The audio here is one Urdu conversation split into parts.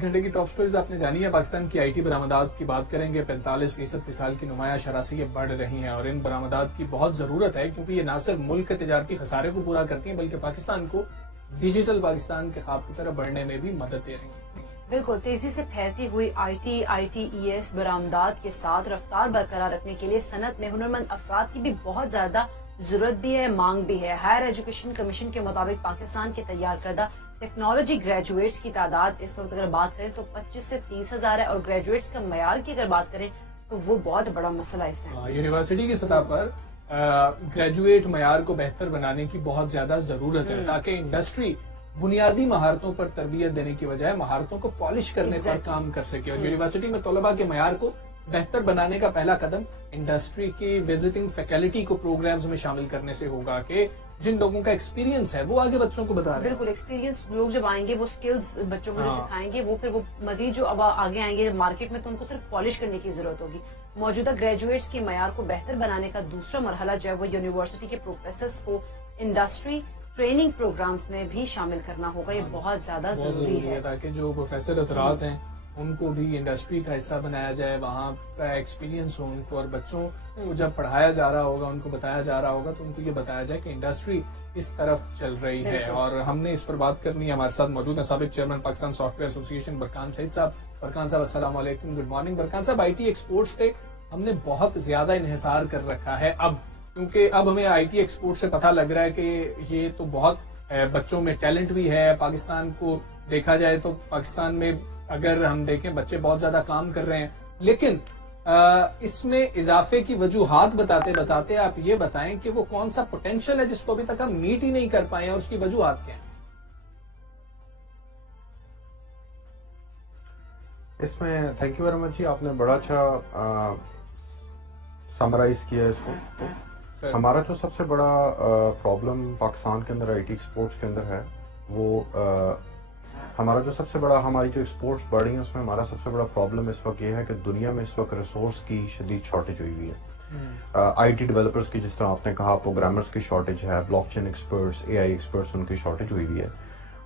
اس گھنٹے کی ٹاپ سٹوریز آپ نے جانی ہے. پاکستان کی آئی ٹی برآمدات کی بات کریں گے. 45% فی سال کی نمایاں شرح سے یہ بڑھ رہی ہیں اور ان برآمدات کی بہت ضرورت ہے کیونکہ یہ نہ صرف ملک کے تجارتی خسارے کو پورا کرتی ہیں بلکہ پاکستان کو ڈیجیٹل پاکستان کے خواب کی طرف بڑھنے میں بھی مدد دے رہی ہیں. بالکل تیزی سے پھیلتی ہوئی آئی ٹی ای ایس برآمدات کے ساتھ رفتار برقرار رکھنے کے لیے صنعت میں ہنرمند افراد کی بھی بہت زیادہ ضرورت بھی ہے, مانگ بھی ہے. ہائر ایجوکیشن کمیشن کے مطابق پاکستان کے تیار کردہ ٹیکنالوجی گریجویٹس کی تعداد اس وقت اگر بات کریں تو 25 سے 30 ہزار ہے, اور گریجویٹس کا معیار کی اگر بات کریں تو وہ بہت بڑا مسئلہ ہے اس ٹائم. یونیورسٹی کی سطح پر گریجویٹ معیار کو بہتر بنانے کی بہت زیادہ ضرورت ہے تاکہ انڈسٹری بنیادی مہارتوں پر تربیت دینے کی بجائے مہارتوں کو پالش کرنے پر کام کر سکے. اور یونیورسٹی میں طلباء کے معیار کو بہتر بنانے کا پہلا قدم انڈسٹری کی وزٹنگ فیکلٹی کو پروگرامز میں شامل کرنے سے ہوگا کہ جن لوگوں کا ایکسپیرینس ہے وہ آگے بچوں کو بتا رہے ہیں. بالکل ایکسپیرینس لوگ جب آئیں گے وہ سکلز بچوں کو جو سکھائیں گے وہ پھر وہ مزید جو اب آگے آئیں گے مارکیٹ میں تو ان کو صرف پالش کرنے کی ضرورت ہوگی. موجودہ گریجویٹس کے معیار کو بہتر بنانے کا دوسرا مرحلہ جو ہے وہ یونیورسٹی کے پروفیسرز کو انڈسٹری ٹریننگ پروگرامز میں بھی شامل کرنا ہوگا. یہ بہت زیادہ ضروری ہے تاکہ جو پروفیسر حضرات ہیں ان کو بھی انڈسٹری کا حصہ بنایا جائے, وہاں کا ایکسپیرینس ہو ان کو, اور بچوں کو جب پڑھایا جا رہا ہوگا ان کو بتایا جا رہا ہوگا تو ان کو یہ بتایا جائے کہ انڈسٹری اس طرف چل رہی ہے. اور ہم نے اس پر بات کرنی ہے. ہمارے ساتھ موجود ہیں سابق چیئرمین پاکستان سافٹ ویئر ایسوسی ایشن برکان سعید صاحب. برکان صاحب السلام علیکم, گڈ مارننگ. برکان صاحب آئی ٹی ایکسپورٹس پہ ہم نے بہت زیادہ انحصار کر رکھا ہے اب, کیونکہ اب ہمیں آئی ٹی ایکسپورٹ سے پتہ لگ رہا ہے کہ یہ تو بہت بچوں میں ٹیلنٹ بھی ہے. پاکستان کو دیکھا جائے تو پاکستان میں اگر ہم دیکھیں بچے بہت زیادہ کام کر رہے ہیں, لیکن اس میں اضافے کی وجوہات بتاتے بتاتے آپ یہ بتائیں کہ وہ کون سا پوٹینشیل ہے جس کو ابھی تک ہم میٹ ہی نہیں کر پائے ہیں اور اس کی وجوہات کیا ہیں؟ اس میں تھینک یو ویری مچ جی, آپ نے بڑا اچھا سمرائز کیا اس کو. ہمارا جو سب سے بڑا پرابلم پاکستان کے اندر آئی ٹی ایکسپورٹس کے اندر ہے وہ ہمارا جو سب سے بڑا ہماری جو ایکسپورٹس بڑھ رہی ہیں اس میں ہمارا سب سے بڑا پرابلم اس وقت یہ ہے کہ دنیا میں اس وقت ریسورس کی شدید شارٹیج ہوئی ہوئی ہے. آئی ٹی ڈیولپرز کی جس طرح آپ نے کہا پروگرامرز کی شارٹیج ہے, بلاک چین ایکسپرٹس, اے آئی ایکسپرٹس, ان کی شارٹیج ہوئی ہوئی ہے.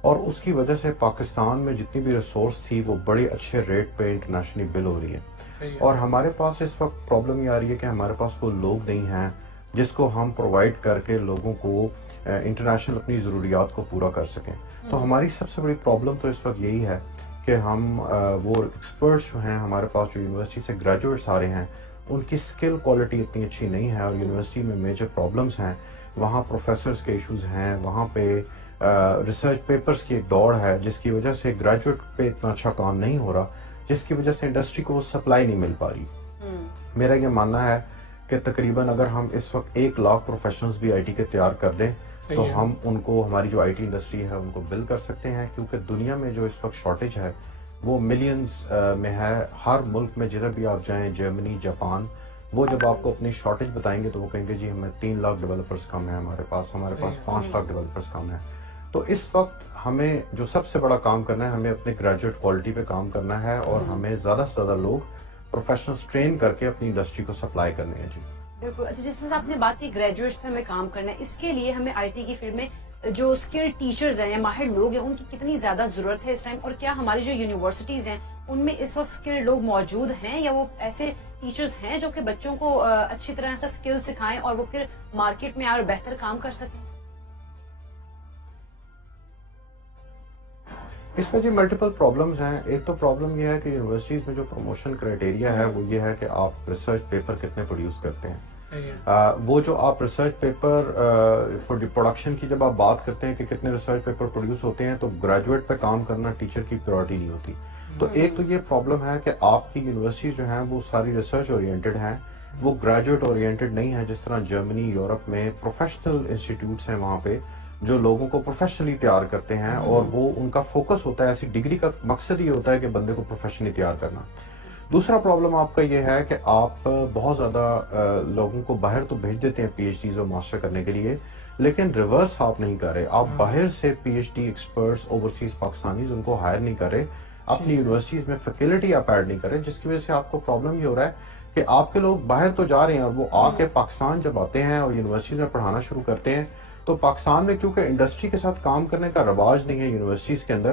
اور اس کی وجہ سے پاکستان میں جتنی بھی ریسورس تھی وہ بڑے اچھے ریٹ پہ انٹرنیشنلی بل ہو رہی ہے. اور ہمارے پاس اس وقت پرابلم یہ آ رہی ہے کہ ہمارے پاس وہ لوگ نہیں ہیں جس کو ہم پرووائڈ کر کے لوگوں کو انٹرنیشنل اپنی ضروریات کو پورا کر سکیں. تو ہماری سب سے بڑی پرابلم تو اس وقت یہی ہے کہ ہم وہ ایکسپرٹس جو ہیں ہمارے پاس جو یونیورسٹی سے گریجویٹس آ رہے ہیں ان کی اسکل کوالٹی اتنی اچھی نہیں ہے, اور یونیورسٹی میں میجر پرابلمس ہیں. وہاں پروفیسرس کے ایشوز ہیں, وہاں پہ ریسرچ پیپرز کی ایک دوڑ ہے جس کی وجہ سے گریجویٹ پہ اتنا اچھا کام نہیں ہو رہا, جس کی وجہ سے انڈسٹری کو وہ سپلائی نہیں مل پا رہی. میرا یہ ماننا ہے کہ تقریباً اگر ہم اس وقت 1 لاکھ پروفیشنلز بھی آئی ٹی کے تیار کر دیں تو ہم ان کو ہماری جو آئی ٹی انڈسٹری ہے ان کو بل کر سکتے ہیں, کیونکہ دنیا میں جو اس وقت شارٹیج ہے وہ ملینز میں ہے. ہر ملک میں جدھر بھی آپ جائیں, جرمنی, جاپان, وہ جب آپ کو اپنی شارٹیج بتائیں گے تو وہ کہیں گے جی ہمیں 3 لاکھ ڈیولپرز کم ہیں ہمارے پاس 5 لاکھ ڈیولپرز کم ہیں. تو اس وقت ہمیں جو سب سے بڑا کام کرنا ہے ہمیں اپنے گریجویٹ کوالٹی پہ کام کرنا ہے, اور ہمیں زیادہ سے زیادہ لوگ پروفیشنلز ٹرین کر کے اپنی انڈسٹری کو سپلائی کرنے ہیں. جی بالکل. اچھا, جس طرح آپ نے بات کی گریجویٹس پہ ہمیں کام کرنا ہے, اس کے لیے ہمیں آئی ٹی کی فیلڈ میں جو اسکل ٹیچرز ہیں یا ماہر لوگ ہیں ان کی کتنی زیادہ ضرورت ہے اس ٹائم, اور کیا ہماری جو یونیورسٹیز ہیں ان میں اس وقت اسکل لوگ موجود ہیں یا وہ ایسے ٹیچرز ہیں جو کہ بچوں کو اچھی طرح سے اسکل سکھائیں اور وہ پھر مارکیٹ میں اور بہتر کام کر سکیں؟ اس میں جی ملٹیپل پرابلمز ہیں. ایک تو پرابلم یہ ہے کہ یونیورسٹیز میں جو پروموشن کرائٹیریا ہے وہ یہ ہے کہ آپ ریسرچ پیپر کتنے پروڈیوس کرتے ہیں. وہ جو آپ ریسرچ پیپر پروڈکشن کی جب آپ بات کرتے ہیں کہ کتنے ریسرچ پیپر پروڈیوس ہوتے ہیں تو گریجویٹ پہ کام کرنا ٹیچر کی پرائرٹی نہیں ہوتی. تو ایک تو یہ پرابلم ہے کہ آپ کی یونیورسٹیز جو ہیں وہ ساری ریسرچ اورینٹڈ ہیں, وہ گریجویٹ اورینٹڈ نہیں ہیں. جس طرح جرمنی, یورپ میں پروفیشنل انسٹیٹیوٹس ہیں وہاں پہ جو لوگوں کو پروفیشنلی تیار کرتے ہیں, اور وہ ان کا فوکس ہوتا ہے, ایسی ڈگری کا مقصد یہ ہوتا ہے کہ بندے کو پروفیشنلی تیار کرنا. دوسرا پرابلم آپ کا یہ ہے کہ آپ بہت زیادہ لوگوں کو باہر تو بھیج دیتے ہیں پی ایچ ڈیز اور ماسٹر کرنے کے لیے, لیکن ریورس آپ نہیں کر رہے. آپ باہر سے P H D experts overseas Pakistanis ان کو ہائر نہیں کر رہے, اپنی یونیورسٹیز میں فیکلٹی آپ ایڈ نہیں کر رہے, جس کی وجہ سے آپ کو پرابلم یہ ہو رہا ہے کہ آپ کے لوگ باہر تو جا رہے ہیں اور وہ آ کے پاکستان جب آتے ہیں اور یونیورسٹیز میں پڑھانا شروع کرتے ہیں تو پاکستان میں کیونکہ انڈسٹری کے ساتھ کام کرنے کا رواج نہیں ہے یونیورسٹیز کے اندر,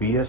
BS